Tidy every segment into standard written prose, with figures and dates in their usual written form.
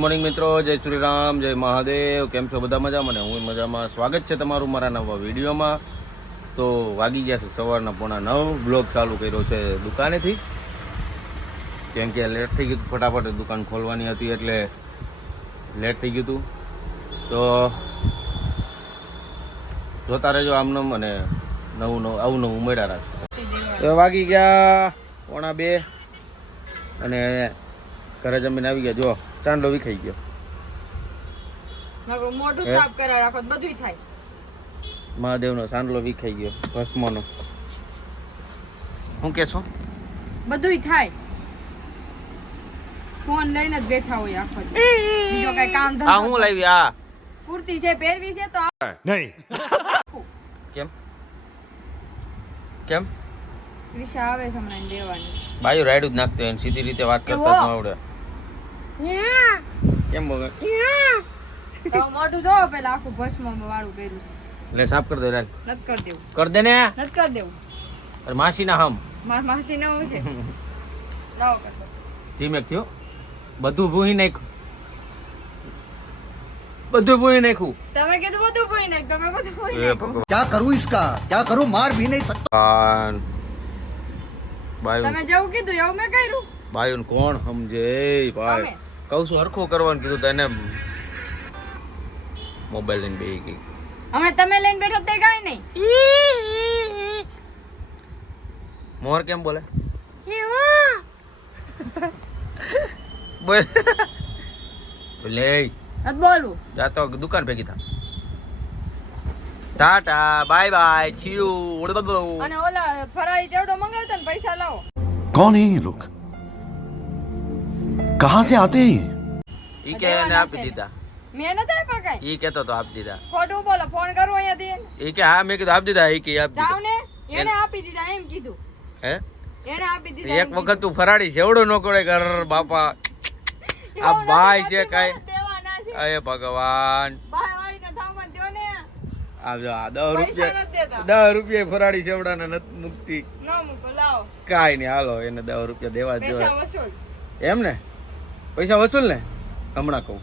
Morning મિત્રો, જય શ્રી રામ, જય મહાદેવ. કેમ છો બધા? મજામાં ને? હું મજામાં. સ્વાગત છે તમારું મારા નવા વિડીયોમાં. તો વાગી ગયા છે સવારના 8:45. બ્લોગ ચાલુ કર્યો છે દુકાનેથી, કેમ કે લેટ થઈ ગયું. ફટાફટ દુકાન ખોલવાની હતી એટલે લેટ થઈ ગયું હતું. તો જોતા રહેજો આમનું, અને નવું આવું નવું ઉમેરા રાખશે. તો વાગી ગયા 1:45 અને ઘરે જમીને આવી ગયા. જો ચાંદલો વિખાઈ ગયો. મોઢું સાફ કરા રાખો બધું થાય. મહાદેવનો ચાંદલો વિખાઈ ગયો, ભસ્મનો. શું કેશો? બધું થાય. ફોન લઈને જ બેઠા હોય આખો દિવસ. બીજો કઈ કામ ધંધો. આ હું લાવી? આ કુર્તી છે, પહેરવી છે તો નહીં. કેમ કેમ વિશા આવે છે હમણાં દેવાની. બાયું રાયડું જ નાખતો હોય, સીધી રીતે વાત કરતા જ ન આવડે. કેમ બોલે? તો મોઢું જોવો પેલા આખું ભસ્મ વાળું કર્યું છે. લે સાફ કરી દે. લાલ નત કરી દેવું. કર દે ને. નત કરી દેવું. અરે માસી ના હમ માસી ને હું છે લાવો કર દો. ધીમે થયો. બધું ભૂહી નાખ્યું. બધું ભૂહી નાખ્યું. તમે કીધું બધું ભૂઈ નાખ. તમે બધું ભૂઈ એ નાખ. ભગવાન. क्या करूं इसका? क्या करूं? मार भी नहीं सकता. બાયું તમે જેવું કીધું એવું મેં કર્યું. બાયું કોણ સમજે ભાઈ? તમે. કહું છું હરખું કરવાનું કીધું તો એને મોબાઈલ લઈને બેસી ગઈ. હમણાં તમે લઈને બેઠા તે કાઈ નહીં. મોર કેમ બોલે? બોલ. લે નત બોલવું. જાતો દુકાન ભેગી થા. ટાટા બાય બાય ચીયુ. અને ઓલા ફરાળી ચેવડો મંગાવતા ને પૈસા લાવો. कौन है ये लोग? कहां से आते हैं ये? ઈ કે એને આપી દીધા. મેં નતા આપ્યા કાઈ. ઈ કેતો તો આપી દીધા. ખોટું બોલો. ફોન કરું અહીંયાથી એને. ઈ કે હા મેં કીધું આપી દીધા. ઈ કે આપી જાવ દીધા. ને એને આપી દીધા એમ કીધું. હે એને આપી દીધા. એક વખત તું ફરાડી જેવડો ન કરે કર બાપા. આ ભાઈ છે કાઈ. દેવાના છે. અરે ભગવાન. ભાઈ વાળીને થામા દ્યો ને. આવજો. આ પૈસા 10 નથી રૂપિયા દેતા. 10 રૂપિયા ફરાડી સેવડાને નથી મુકતી. ન મૂકો લાવો. કાઈ નહીં, હાલો એને 10 રૂપિયા દેવા જ પૈસા જોઈએ. વસૂલ. એમ ને? પૈસા વસૂલ ને? હમણાં કહું.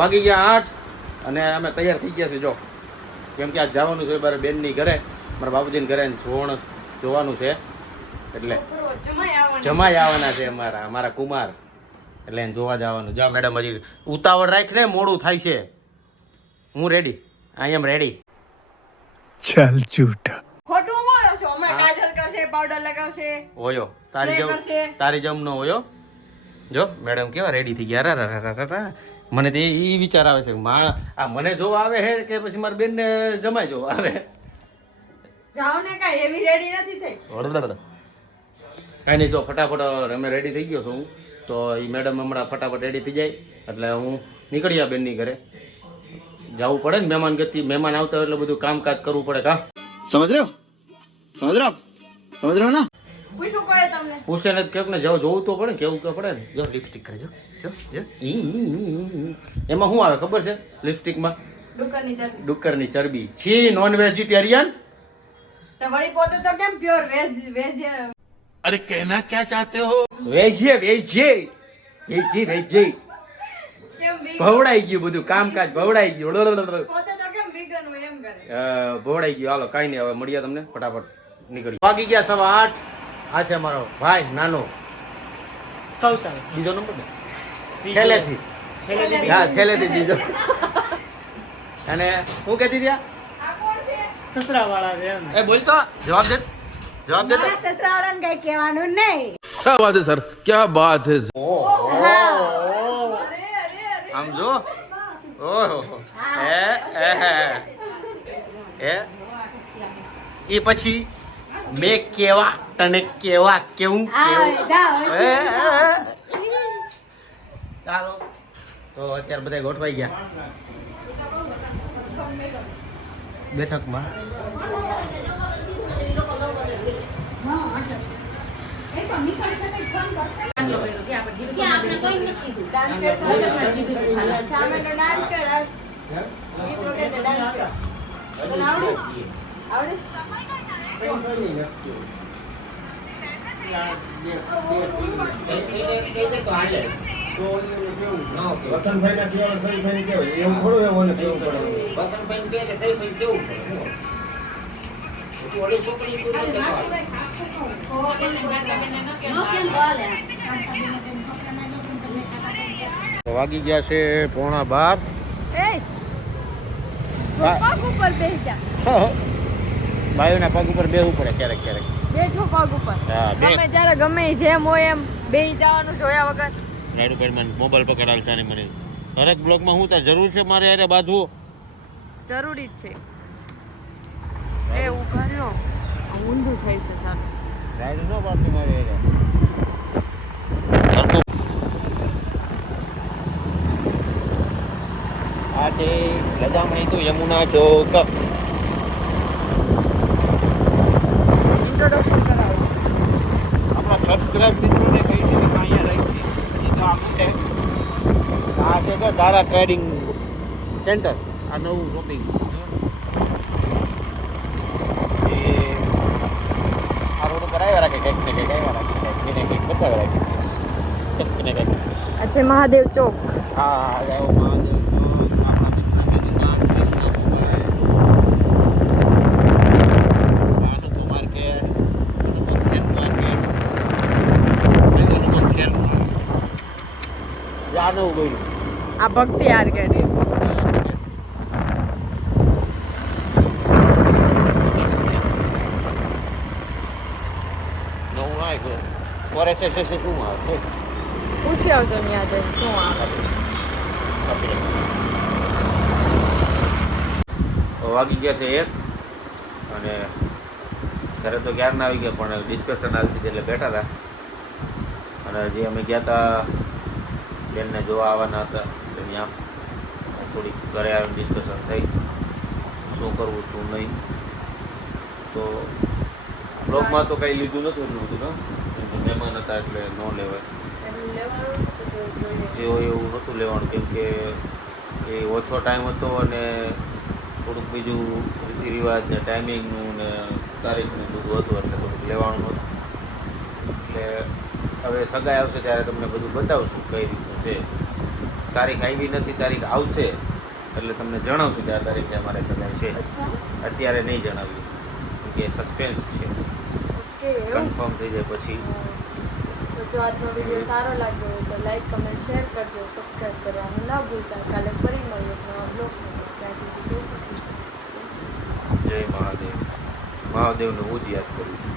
વાગી ગયા 8 અને અમે તૈયાર થઈ ગયા છે જો, કેમ કે આજ જવાનું છે મારા બેનની ઘરે, મારા બાપુજીને ઘરે જોવાનું છે, એટલે જમાઈ આવવાના છે મારા કુમાર, એટલે એને જોવા જવાનું. જા મેડમ હજી ઉતાવળ રાખ ને, મોડું થાય છે. હું રેડી, આઈ એમ રેડી. चल झूठा ખોટું બોલો છો, હમણાં કાજલ કરશે, પાવડર લગાવશે, ઓયો Spray કરશે. તારી જમ નો ઓયો. જો મેડમ કેવા રેડી થઈ ગયા. રા મને તો એ વિચાર આવે છે આ મને જોવા આવે છે કે પછી મારી બેન ને જમાઈ જોવા આવે. જાઓ ને, કાંઈ એવી રેડી નથી થઈ. કાંઈ નહીં, જો ફટાફટ અમે રેડી થઈ ગયો છું હું, તો એ મેડમ હમણાં ફટાફટ રેડી થઈ જાય એટલે હું નીકળી આ બેનની ઘરે. જવું પડે ને, મહેમાન ગતિ, મહેમાન આવતા હોય એટલે બધું કામકાજ કરવું પડે. કા समझ रहे हो समझ रहे हो आप समझ रहे हो ना પૂછું કોઈ તમને? પૂછે ને કેવું ને જોવું તો પડે ને, કેવું તો પડે ને. જો લિપસ્ટિક કરે, જો એમાં શું આવે ખબર છે? લિપસ્ટિકમાં ડુક્કરની ચરબી. ડુક્કરની ચરબી. છી નોન વેજીટેરિયન. તો વળી પોતે તો કેમ પ્યોર વેજ अरे कहना क्या चाहते हो વેજી કેમ vegan? ભવડાઈ ગયું બધું કામકાજ, ભવડાઈ ગયું. પોતે તો કેમ vegan હોય એમ કરે. ભવડાઈ ગયું. હાલો કાંઈ નહીં, હવે મળીએ તમને ફટાફટ નીકળી. વાગી ગયા 8:15. આ છે મારો ભાઈ નાનો બીજો નંબર ને છેલ્લેથી. હા છેલ્લેથી બીજો. અને હું કહેતી હતી આ કોણ છે? એ બોલ તો, જવાબ દે જવાબ દે તો. મારા સસરાવાળાને કઈ કહેવાનું નહીં. क्या बात है सर क्या बात है આમ જો. ઓહો એ પછી મેં કેવા તને કેવા કેવું ચાલો તો અત્યારે બધા ગોઠવાઈ ગયા બેઠકમાં. વાગી ગયા છે 11:15. પગ ઉપર બેસી જા. બાયોના પગ ઉપર બેસવું પડે ક્યારેક ક્યારેક. બેઠો પગ ઉપર. હા, ગમે ત્યારે ગમે ઈ જેમ હોય એમ બેસી જવાનું જોયા વગર. રાઈડ ઉપર મને મોબાઈલ પકડાવ છે મને હરેક બ્લોકમાં હું તાર જરૂર છે મારે યારે બાંધવું જરૂરી જ છે. એ ઉભા રહ્યો, ઊંધું થઈ છે. ચાલો રાઈડ ન પાડતી મારે યારે. આ છે લજામણી તો યમુના ચોક. ઇન્ટ્રોડક્શન કરાવે છે. આપણા સબસ્ક્રાઇબ મિત્રોને કહી છે કે અહીંયા રહી છે તો આપણે આ છે કે તારા ટ્રેડિંગ સેન્ટર, આ નવું શોપિંગ એ આ રોડ ઉપર આવ્યા રાખે કંઈક ને કંઈક આવ્યા રાખે કંઈક ને કંઈક બતાવ્યા રાખે કંઈક ને કંઈક. આ છે મહાદેવ ચોક. હા આવ્યો મહાદેવ આપણા મિત્રની દુકાન કૃષ્ણ આ ભક્તિ આર્કેડ. પૂછી આવજો ત્યાં જઈને શું આવે. વાગી ગયા છે 1 અને ઘરે તો ક્યારના આવી ગયા પણ ડિસ્કશન આવી હતી એટલે બેઠા હતા. અને જે અમે ગયા હતા બેનને જોવા આવવાના હતા તો ત્યાં થોડીક ઘરે આવીને ડિસ્કશન થઈ શું કરવું શું નહીં. તો બ્લોગમાં તો કંઈ લીધું નહોતું એટલું બધું ને, મહેમાન હતા એટલે ન લેવાય. જે હોય એવું નહોતું લેવાનું કેમ કે એ ઓછો ટાઈમ હતો અને થોડુંક બીજું રીતિ રિવાજ ને ટાઈમિંગનું ને તારીખનું બધું હતું એટલે થોડુંક લેવાનું નહોતું. એટલે હવે સગાઈ આવશે ત્યારે તમને બધું બતાવશું કઈ રીતનું છે. તારીખ આવી નથી, તારીખ આવશે એટલે તમને જણાવશું કે આ તારીખે અમારે સગાઈ છે. અચ્છા અત્યારે નહીં જણાવ્યું કે સસ્પેન્સ છે, ઓકે એવું. કન્ફર્મ થઈ જાય પછી. તો જો આજનો વિડીયો સારો લાગ્યો હોય તો લાઈક કમેન્ટ શેર કરજો, સબસ્ક્રાઈબ કરવાનું ના ભૂલતા. કાલે ફરી મળીએ એક નવા બ્લોગ સાથે. ત્યાં સુધી જય શ્રી કૃષ્ણ. જય મહાદેવ. મહાદેવને હું જ યાદ કરું છું.